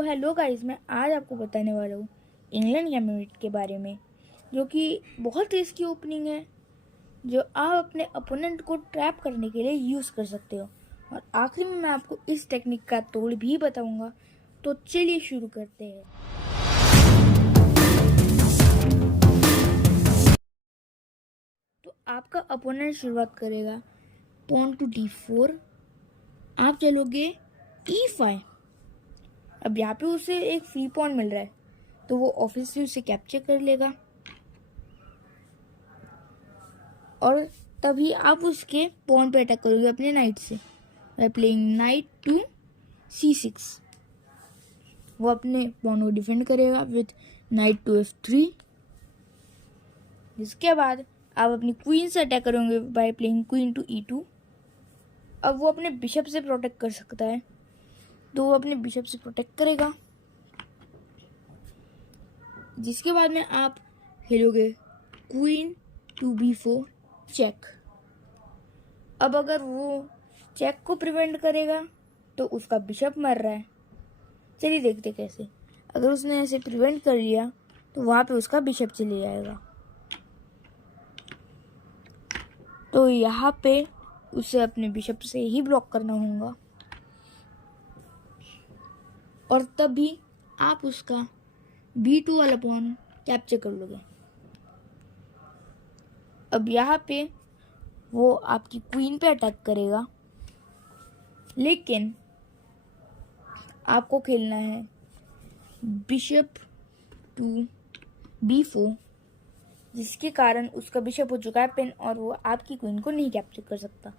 तो hello guys, मैं आज आपको बताने वाला हूँ इंग्लैंड गैम्बिट के बारे में, जो कि बहुत रिस्की ओपनिंग है जो आप अपने अपोनेंट को ट्रैप करने के लिए यूज़ कर सकते हो। और आखिर में मैं आपको इस टेक्निक का तोड़ भी बताऊंगा। तो चलिए शुरू करते हैं। तो आपका अपोनेंट शुरुआत करेगा पॉन टू d4, आप चलोगे e5। अब यहाँ पे उसे एक फ्री पॉन मिल रहा है तो वो ऑफिस उसे कैप्चर कर लेगा और तभी आप उसके पॉन पे अटैक करोगे अपने नाइट से, by playing night to c6। वो अपने पॉन को डिफेंड करेगा विथ नाइट टू f3। जिसके बाद आप अपनी क्वीन से अटैक करोगे by playing queen to e2। अब वो अपने बिशप से प्रोटेक्ट कर सकता है तो वो अपने बिशप से प्रोटेक्ट करेगा। जिसके बाद में आप खेलोगे क्वीन टू b4 चेक। अब अगर वो चेक को प्रिवेंट करेगा तो उसका बिशप मर रहा है। चलिए देखते कैसे। अगर उसने ऐसे प्रिवेंट कर लिया तो वहां पे उसका बिशप चले जाएगा, तो यहाँ पे उसे अपने बिशप से ही ब्लॉक करना होगा और तभी आप उसका b2 वाला पॉन कैप्चर कर लोगे। अब यहाँ पे वो आपकी क्वीन पे अटैक करेगा, लेकिन आपको खेलना है बिशप टू b4, जिसके कारण उसका बिशप हो चुका है पिन और वो आपकी क्वीन को नहीं कैप्चर कर सकता।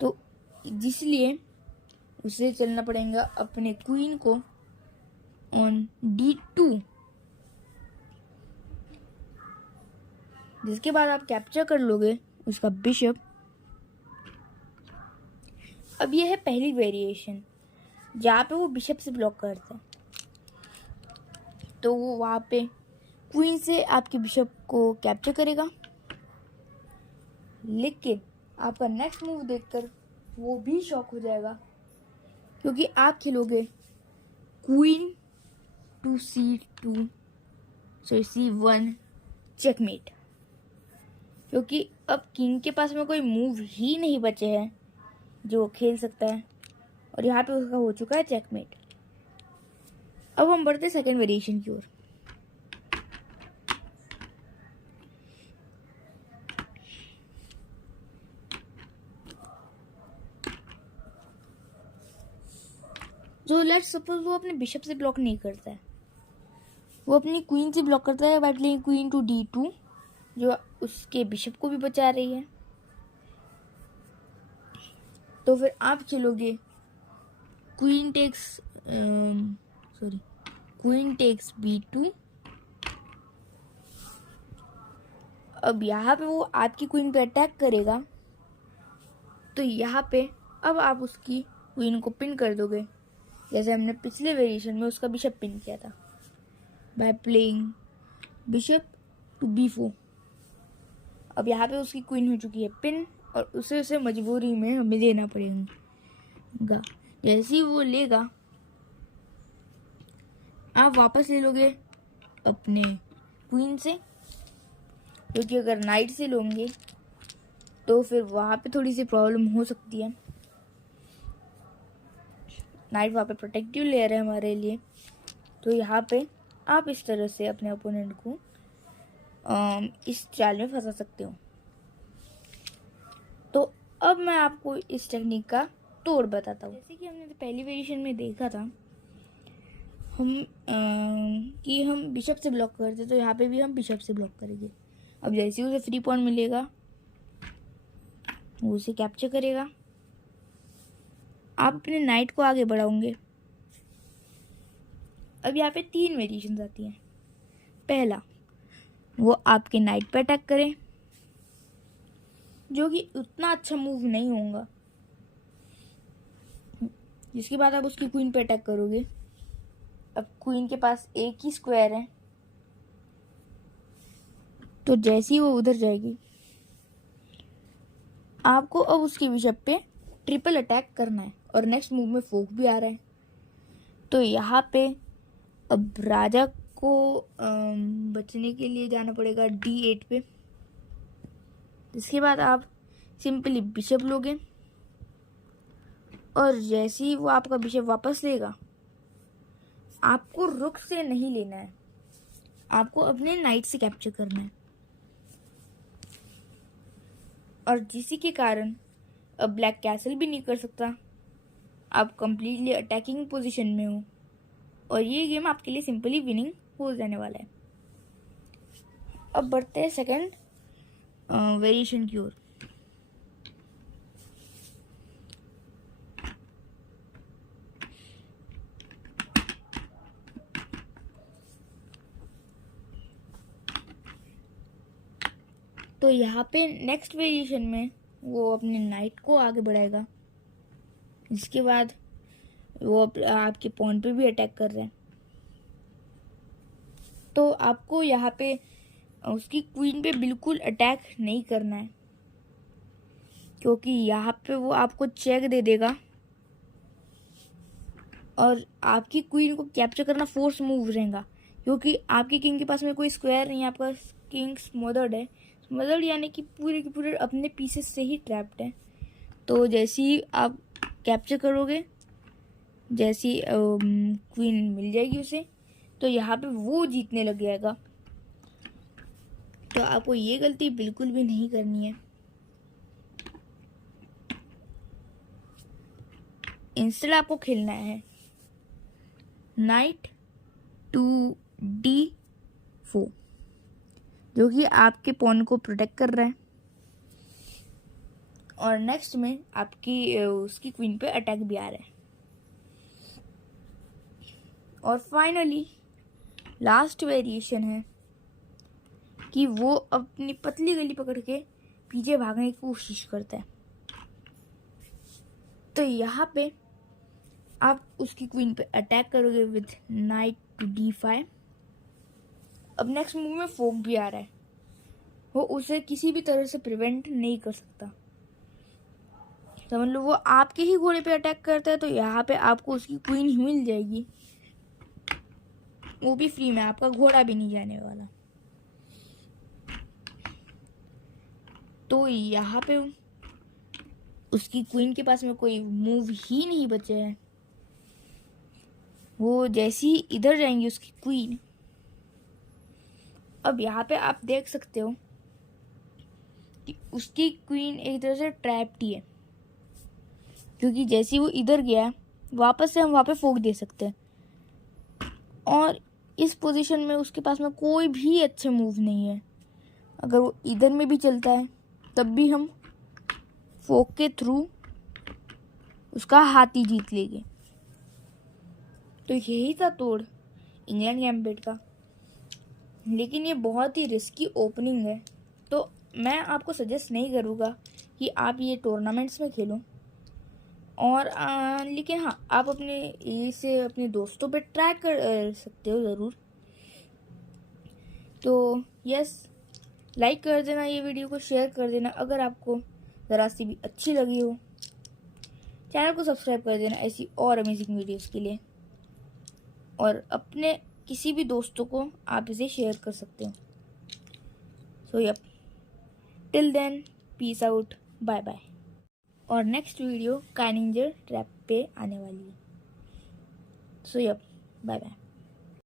तो इसलिए उसे चलना पड़ेगा अपने क्वीन को ऑन d2, जिसके बाद आप कैप्चर कर लोगे उसका बिशप। अब यह है पहली वेरिएशन जहाँ पे वो बिशप से ब्लॉक करता है, तो वो वहाँ पे क्वीन से आपके बिशप को कैप्चर करेगा। लेकिन आपका नेक्स्ट मूव देखकर वो भी शॉक हो जाएगा, क्योंकि आप खेलोगे क्वीन टू c1 चेकमेट, क्योंकि अब किंग के पास में कोई मूव ही नहीं बचे हैं जो वो खेल सकता है और यहाँ पे उसका हो चुका है चेकमेट। अब हम बढ़ते सेकंड वेरिएशन की ओर। जो लेट्स सपोज वो अपने बिशप से ब्लॉक नहीं करता है, वो अपनी क्वीन से ब्लॉक करता है by playing queen to d2, जो उसके बिशप को भी बचा रही है। तो फिर आप खेलोगे क्वीन टेक्स b2। अब यहाँ पे वो आपकी क्वीन पे अटैक करेगा, तो यहाँ पे अब आप उसकी क्वीन को पिन कर दोगे, जैसे हमने पिछले वेरिएशन में उसका बिशप पिन किया था by playing bishop to b4। अब यहाँ पे उसकी क्वीन हो चुकी है पिन और उसे मजबूरी में हमें देना पड़ेगा। जैसे ही वो लेगा आप वापस ले लोगे अपने क्वीन से, क्योंकि अगर नाइट से लोगे तो फिर वहाँ पे थोड़ी सी प्रॉब्लम हो सकती है। नाइट वहाँ पे प्रोटेक्टिव लेयर है हमारे लिए, तो यहाँ पे आप इस तरह से अपने ओपोनेंट को इस चाल में फंसा सकते हो। तो अब मैं आपको इस टेक्निक का तोड़ बताता हूँ। जैसे कि हमने पहली वेरिएशन में देखा था कि हम बिशप से ब्लॉक करते, तो यहाँ पे भी हम बिशप से ब्लॉक करेंगे। अब जैसे ही उसे फ्री पॉन मिलेगा वो उसे कैप्चर करेगा। आप अपने नाइट को आगे बढ़ाओगे। अब यहाँ पे 3 वेरिएशंस आती हैं। पहला, वो आपके नाइट पे अटैक करे, जो कि उतना अच्छा मूव नहीं होगा। जिसके बाद आप उसकी क्वीन पे अटैक करोगे। अब क्वीन के पास एक ही स्क्वायर है, तो जैसे ही वो उधर जाएगी आपको अब उसके बिशप पे ट्रिपल अटैक करना है और नेक्स्ट मूव में फोक भी आ रहा है। तो यहाँ पे अब राजा को बचने के लिए जाना पड़ेगा D8 पे। इसके बाद आप सिंपली बिशप लोगे और जैसे ही वो आपका बिशप वापस लेगा, आपको रुक से नहीं लेना है, आपको अपने नाइट से कैप्चर करना है। और जिसी के कारण अब ब्लैक कैसल भी नहीं कर सकता, आप कंप्लीटली अटैकिंग पोजीशन में हो और ये गेम आपके लिए सिंपली विनिंग हो जाने वाला है। अब बढ़ते हैं सेकंड वेरिएशन की ओर। तो यहाँ पे नेक्स्ट वेरिएशन में वो अपने नाइट को आगे बढ़ाएगा, जिसके बाद वो आपके पॉन पे भी अटैक कर रहा है। तो आपको यहाँ पे उसकी क्वीन पे बिल्कुल अटैक नहीं करना है, क्योंकि यहाँ पे वो आपको चेक दे देगा और आपकी क्वीन को कैप्चर करना फोर्स मूव रहेगा, क्योंकि आपके किंग के पास में कोई स्क्वायर नहीं है, आपका किंग स्मोदर्ड है। स्मोदर्ड यानी कि पूरे के पूरे अपने पीसेस से ही ट्रैप्ड है। तो जैसे ही आप कैप्चर करोगे, जैसी क्वीन मिल जाएगी उसे, तो यहाँ पे वो जीतने लग जाएगा। तो आपको ये गलती बिल्कुल भी नहीं करनी है। इंस्टेड आपको खेलना है नाइट टू D4, जो कि आपके पॉन को प्रोटेक्ट कर रहा है और नेक्स्ट में आपकी उसकी क्वीन पे अटैक भी आ रहा है। और फाइनली लास्ट वेरिएशन है कि वो अपनी पतली गली पकड़ के पीछे भागने की कोशिश करता है। तो यहाँ पे आप उसकी क्वीन पे अटैक करोगे विद नाइट टू D5। अब नेक्स्ट मूव में फोक भी आ रहा है, वो उसे किसी भी तरह से प्रिवेंट नहीं कर सकता। समझ लो वो आपके ही घोड़े पे अटैक करता है, तो यहाँ पे आपको उसकी क्वीन ही मिल जाएगी, वो भी फ्री में, आपका घोड़ा भी नहीं जाने वाला। तो यहाँ पे उसकी क्वीन के पास में कोई मूव ही नहीं बचे हैं। वो जैसी ही इधर जाएंगी उसकी क्वीन, अब यहाँ पे आप देख सकते हो कि उसकी क्वीन एक तरह से ट्रैप्ड ही है, क्योंकि जैसे ही वो इधर गया, वापस से हम वहाँ पे फोक दे सकते हैं। और इस पोजीशन में उसके पास में कोई भी अच्छे मूव नहीं है। अगर वो इधर में भी चलता है, तब भी हम फोक के थ्रू उसका हाथ ही जीत लेंगे। तो यही था तोड़ इंग्लैंड गैम्बिट का। लेकिन ये बहुत ही रिस्की ओपनिंग है, तो मैं आपको सजेस्ट नहीं करूँगा कि आप ये टूर्नामेंट्स में खेलो। और लेकिन हाँ, आप अपने इसे अपने दोस्तों पे ट्राई कर सकते हो ज़रूर। तो यस, लाइक कर देना, ये वीडियो को शेयर कर देना अगर आपको ज़रा सी भी अच्छी लगी हो। चैनल को सब्सक्राइब कर देना ऐसी और अमेजिंग वीडियोस के लिए, और अपने किसी भी दोस्तों को आप इसे शेयर कर सकते हो। So yup, till then, peace out, bye bye. और नेक्स्ट वीडियो काइनिंजर ट्रैप पे आने वाली है। So yup, bye bye.